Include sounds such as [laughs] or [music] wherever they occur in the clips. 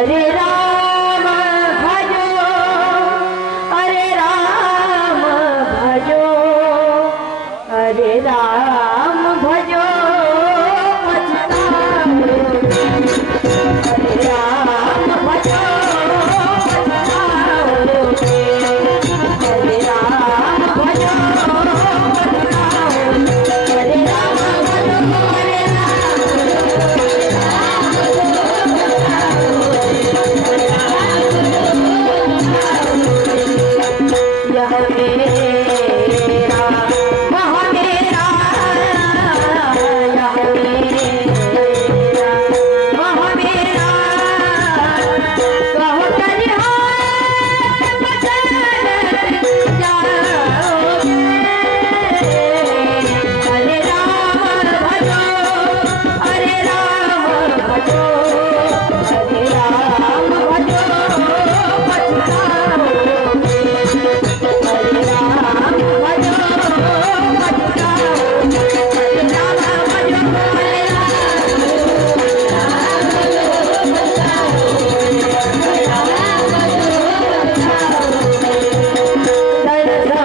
Hare Rama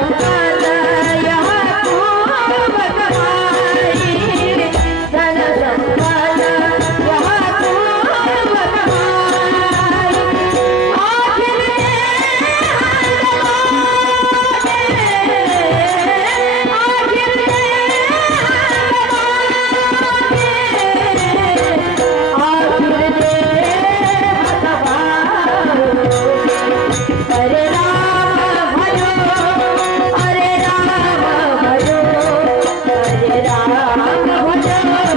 Yeah. [laughs] Thank you.